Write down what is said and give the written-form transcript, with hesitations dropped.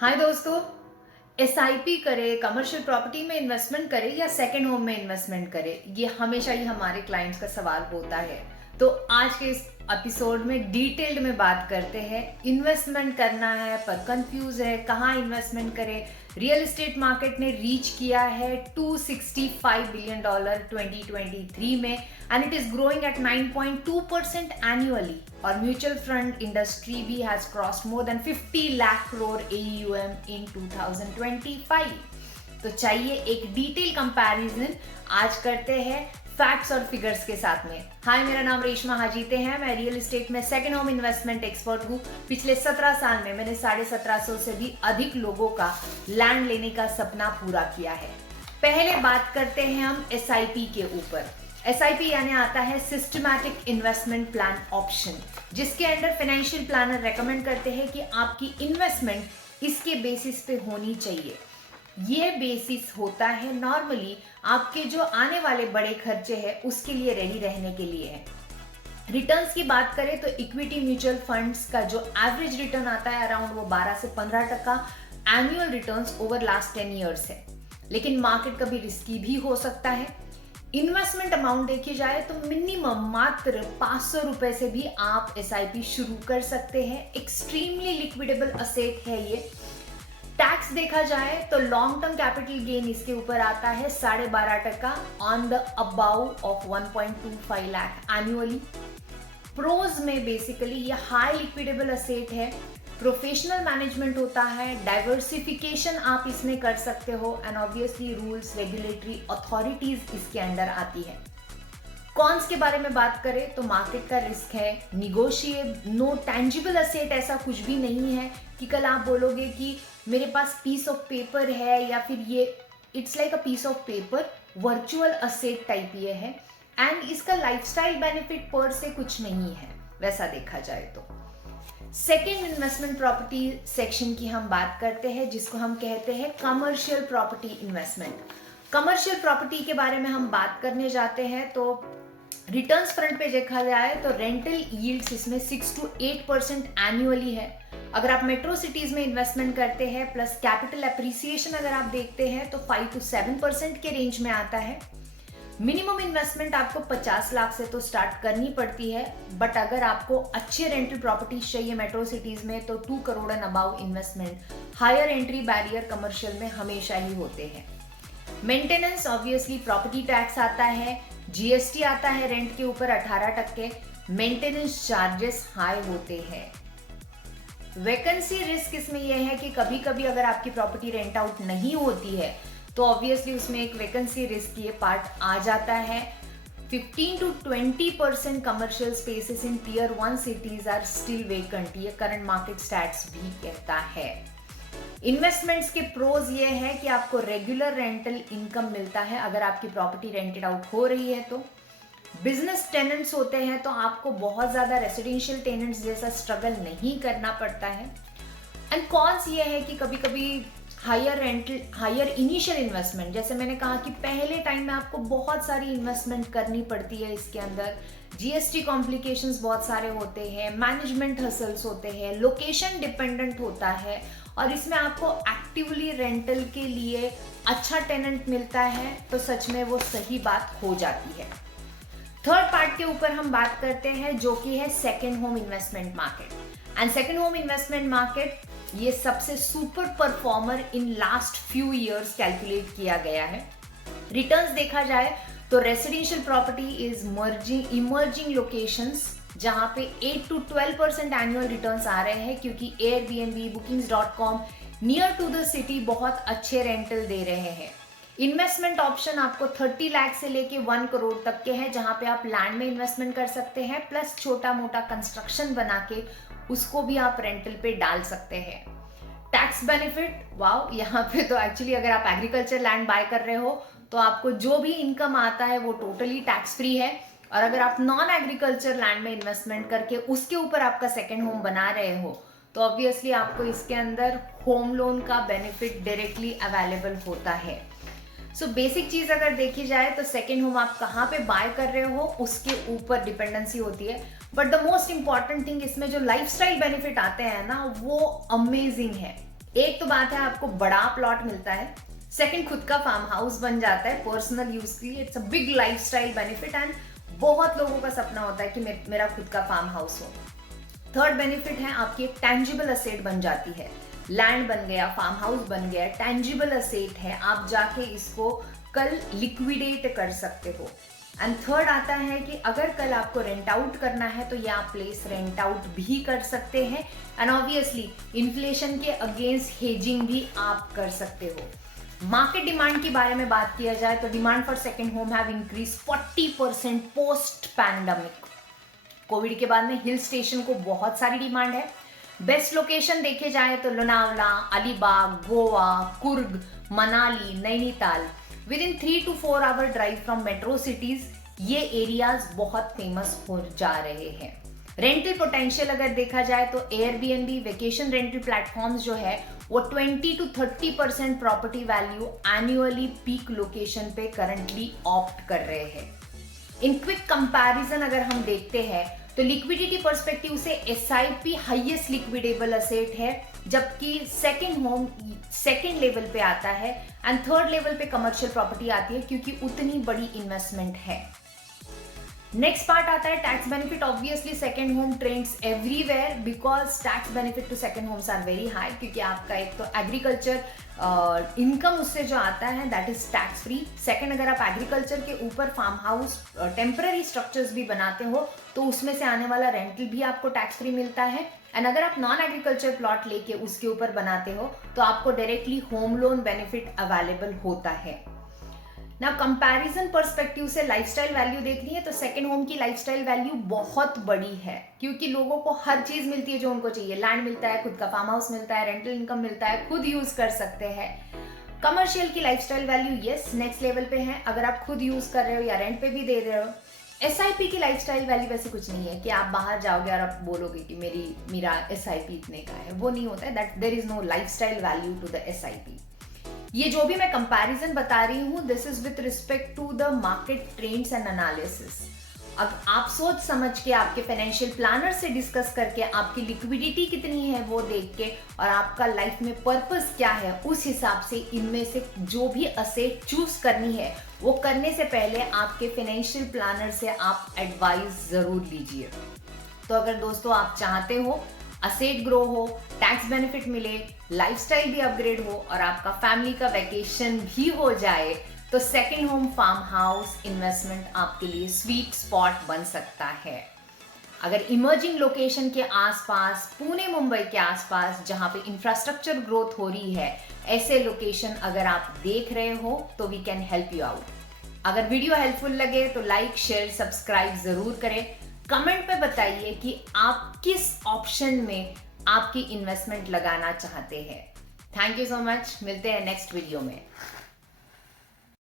हाय दोस्तों। एसआईपी करे, commercial property में इन्वेस्टमेंट करे या सेकंड होम में इन्वेस्टमेंट करे, ये हमेशा ही हमारे क्लाइंट्स का सवाल होता है। तो आज के इस एपिसोड में डिटेल्ड में बात करते हैं। इन्वेस्टमेंट करना है पर कंफ्यूज है, कहाँ इन्वेस्टमेंट करे। रियल एस्टेट मार्केट ने रीच किया है $265 बिलियन 2023 में and it is growing at 9.2% annually. और म्यूचुअल फंड इंडस्ट्री भी has crossed more than 50 lakh crore AUM इन 2025। तो चाहिए एक डिटेल कंपैरिजन, आज करते हैं फैक्ट्स और फिगर्स के साथ में। हाय, मेरा नाम रेशमा हाजीते है। मैं रियल एस्टेट में सेकंड होम इन्वेस्टमेंट एक्सपर्ट हूँ। पिछले 17 साल में मैंने 1750 से भी अधिक लोगों का लैंड लेने का सपना पूरा किया है। पहले बात करते हैं हम SIP के ऊपर। SIP यानी आता है सिस्टमैटिक इन्वेस्टमेंट प्लान ऑप्शन, जिसके अंडर फाइनेंशियल प्लानर रेकमेंड करते हैं कि आपकी इन्वेस्टमेंट इसके बेसिस पे होनी चाहिए। ये बेसिस होता है नॉर्मली आपके जो आने वाले बड़े खर्चे हैं उसके लिए रेडी रहने के लिए है। रिटर्न्स की बात करें तो इक्विटी म्यूचुअल फंड्स का जो एवरेज रिटर्न आता है अराउंड वो 12 से 15% annual returns over last 10 years है। लेकिन मार्केट कभी रिस्की भी हो सकता है। इन्वेस्टमेंट अमाउंट देखी जाए तो मिनिमम मात्र 500 रुपए से भी आप SIP शुरू कर सकते हैं। एक्सट्रीमली लिक्विडेबल असेट है ये। टैक्स देखा जाए तो लॉन्ग टर्म कैपिटल गेन इसके ऊपर आता है 12.5% on the above of 1.25 lakh annually. Pros में बेसिकली ये हाई लिक्विडेबल असेट है, प्रोफेशनल मैनेजमेंट होता है, डाइवर्सिफिकेशन आप इसमें कर सकते हो and obviously rules regulatory authorities इसके अंडर आती है। कॉन्स के बारे में बात करें तो मार्केट का रिस्क है, निगोशिएबल, नो टेंजिबल असेट ऐसा कुछ भी नहीं है कि कल आप बोलोगे कि मेरे पास पीस ऑफ पेपर है या फिर ये it's like a piece of paper, virtual asset type ये है एंड इसका लाइफस्टाइल बेनिफिट पर से कुछ नहीं है वैसा देखा जाए तो। सेकेंड इन्वेस्टमेंट प्रॉपर्टी सेक्शन की हम बात करते हैं जिसको हम कहते हैं commercial property investment. Commercial property के बारे में हम बात करने जाते हैं तो रिटर्न्स फ्रंट पे देखा जाए तो रेंटल यील्ड्स इसमें 6 to 8% एनुअली है। अगर आप मेट्रो सिटीज में इन्वेस्टमेंट करते हैं प्लस कैपिटल एप्रिसिएशन अगर आप देखते हैं तो 5 to 7% के रेंज में आता है। मिनिमम इन्वेस्टमेंट आपको 50 लाख से तो स्टार्ट करनी पड़ती है, बट अगर आपको अच्छे रेंटल प्रॉपर्टीज चाहिए मेट्रो सिटीज में तो 2 crore and above investment. Higher entry barrier commercial में हमेशा ही होते हैं। मेंटेनेंस ऑब्वियसली प्रॉपर्टी टैक्स आता है, GST आता है रेंट के ऊपर 18%, मेंटेनेंस चार्जेस हाई होते हैं। वैकेंसी रिस्क इसमें यह है कि कभी कभी अगर आपकी प्रॉपर्टी रेंट आउट नहीं होती है तो ऑब्वियसली उसमें एक वैकेंसी रिस्क ये पार्ट आ जाता है। 15 to 20% commercial spaces in Tier 1 cities are still vacant, ये करंट मार्केट स्टैट्स भी कहता है। इन्वेस्टमेंट्स के प्रोज ये है कि आपको रेगुलर रेंटल इनकम मिलता है अगर आपकी प्रॉपर्टी रेंटेड आउट हो रही है तो। बिजनेस टेनेंट्स होते हैं तो आपको बहुत ज्यादा रेसिडेंशियल टेनेंट्स जैसा स्ट्रगल नहीं करना पड़ता है। एंड कॉन्स ये है कि कभी कभी higher rental, higher initial investment, जैसे मैंने कहा कि पहले टाइम में आपको बहुत सारी इन्वेस्टमेंट करनी पड़ती है। इसके अंदर GST कॉम्प्लिकेशंस बहुत सारे होते हैं, मैनेजमेंट हसल्स होते हैं, लोकेशन डिपेंडेंट होता है और इसमें आपको एक्टिवली रेंटल के लिए अच्छा टेनेंट मिलता है तो सच में वो सही बात हो जाती है। थर्ड पार्ट के ऊपर हम बात करते हैं जो कि है second home investment market. And second home investment market ये सबसे super performer in last few years calculate किया गया है। रिटर्न्स देखा जाए तो residential property is emerging locations जहां पे 8 to 12% एनुअल रिटर्न्स आ रहे हैं क्योंकि Airbnb, bookings.com near to the city बहुत अच्छे रेंटल दे रहे हैं। इन्वेस्टमेंट ऑप्शन आपको 30 लाख से लेके 1 करोड़ तक के हैं जहां पे आप लैंड में इन्वेस्टमेंट कर सकते हैं प्लस छोटा मोटा कंस्ट्रक्शन बना के उसको भी आप रेंटल पे डाल सकते हैं। टैक्स बेनिफिट, वाओ, यहाँ पे तो एक्चुअली अगर आप एग्रीकल्चर लैंड बाय कर रहे हो तो आपको जो भी इनकम आता है वो टोटली टैक्स फ्री है। और अगर आप नॉन एग्रीकल्चर लैंड में इन्वेस्टमेंट करके उसके ऊपर आपका सेकेंड होम बना रहे हो तो ऑब्वियसली आपको इसके अंदर होम लोन का बेनिफिट डायरेक्टली अवेलेबल होता है। सो बेसिक चीज अगर देखी जाए तो सेकेंड होम आप कहाँ पे बाय कर रहे हो उसके ऊपर डिपेंडेंसी होती है। But the most important thing इसमें जो लाइफस्टाइल बेनिफिट आते हैं ना वो अमेजिंग है। एक तो बात है आपको बड़ा प्लॉट मिलता है, सेकंड खुद का फार्म हाउस बन जाता है पर्सनल यूज के लिए। It's a big lifestyle benefit and बहुत लोगों का सपना होता है कि मेरा खुद का फार्म हाउस हो। थर्ड बेनिफिट है आपकी एक टैंजिबल असेट बन जाती है। लैंड बन गया, फार्म हाउस बन गया, टैंजिबल असेट है, आप जाके इसको कल लिक्विडेट कर सकते हो। एंड थर्ड आता है कि अगर कल आपको रेंट आउट करना है तो ये आप प्लेस रेंट आउट भी कर सकते हैं एंड ऑब्वियसली इन्फ्लेशन के अगेंस्ट हेजिंग भी आप कर सकते हो। मार्केट डिमांड के बारे में बात किया जाए तो demand for second home have increase 40% post pandemic. Covid के बाद में हिल स्टेशन को बहुत सारी डिमांड है। बेस्ट लोकेशन देखे जाए तो Lonavala, Alibag, Goa, Coorg, Manali, Nainital, with in 3 to 4 hour drive from metro cities ये एरियाज बहुत फेमस हो जा रहे हैं। रेंटल पोटेंशियल अगर देखा जाए तो एयरबीएनबी, वेकेशन रेंटल प्लेटफॉर्म्स जो है वो 20 to 30% property value annually peak location पे करंटली ऑप्ट कर रहे हैं। इन क्विक कंपैरिजन अगर हम देखते हैं तो लिक्विडिटी पर्सपेक्टिव से एसआईपी हाईएस्ट लिक्विडेबल असेट है, जबकि सेकंड होम सेकंड लेवल पे आता है एंड थर्ड लेवल पे कमर्शियल प्रॉपर्टी आती है क्योंकि उतनी बड़ी इन्वेस्टमेंट है। नेक्स्ट पार्ट आता है tax benefit. Obviously second home trends everywhere because tax benefit to second homes are very high, क्योंकि आपका एक तो एग्रीकल्चर इनकम उससे जो आता है that is tax free. Second, अगर आप एग्रीकल्चर के ऊपर फार्म हाउस टेम्पररी स्ट्रक्चर्स भी बनाते हो तो उसमें से आने वाला रेंटल भी आपको टैक्स फ्री मिलता है। एंड अगर आप नॉन एग्रीकल्चर प्लॉट लेके उसके ऊपर बनाते हो तो आपको directly home loan benefit available होता है। ना कंपैरिजन पर्सपेक्टिव से लाइफस्टाइल वैल्यू देखनी है तो सेकंड होम की लाइफस्टाइल वैल्यू बहुत बड़ी है, क्योंकि लोगों को हर चीज मिलती है जो उनको चाहिए। लैंड मिलता है, खुद का फार्म हाउस मिलता है, रेंटल इनकम मिलता है, खुद यूज कर सकते हैं। कमर्शियल की lifestyle value yes next level पे है, अगर आप खुद यूज कर रहे हो या रेंट पे भी दे रहे हो। एसआईपी की लाइफस्टाइल वैल्यू वैसे कुछ नहीं है कि आप बाहर जाओगे और आप बोलोगे कि मेरा एसआईपी इतने का है, वो नहीं होता है। That there is no lifestyle value to the SIP. ये जो भी मैं कंपैरिजन बता रही हूँ this is with respect to the market trends and analysis. अब आप सोच समझ के आपके फाइनेंशियल प्लानर से डिस्कस करके आपकी लिक्विडिटी कितनी है वो देख के और आपका लाइफ में पर्पस क्या है उस हिसाब से इनमें से जो भी असेट चूज करनी है वो करने से पहले आपके फाइनेंशियल प्लानर से आप एडवाइस जरूर लीजिए। तो अगर दोस्तों आप चाहते हो असेट ग्रो हो, टैक्स बेनिफिट मिले, लाइफस्टाइल भी अपग्रेड हो और आपका फैमिली का वैकेशन भी हो जाए तो second home farm house investment आपके लिए स्वीट स्पॉट बन सकता है। अगर इमर्जिंग लोकेशन के आसपास, पुणे मुंबई के आसपास जहां पे इंफ्रास्ट्रक्चर ग्रोथ हो रही है, ऐसे लोकेशन अगर आप देख रहे हो तो we can help you out. अगर वीडियो हेल्पफुल लगे तो लाइक, शेयर, सब्सक्राइब जरूर करें। कमेंट पे बताइए कि आप किस ऑप्शन में आपकी इन्वेस्टमेंट लगाना चाहते हैं। थैंक यू सो मच, मिलते हैं नेक्स्ट वीडियो में।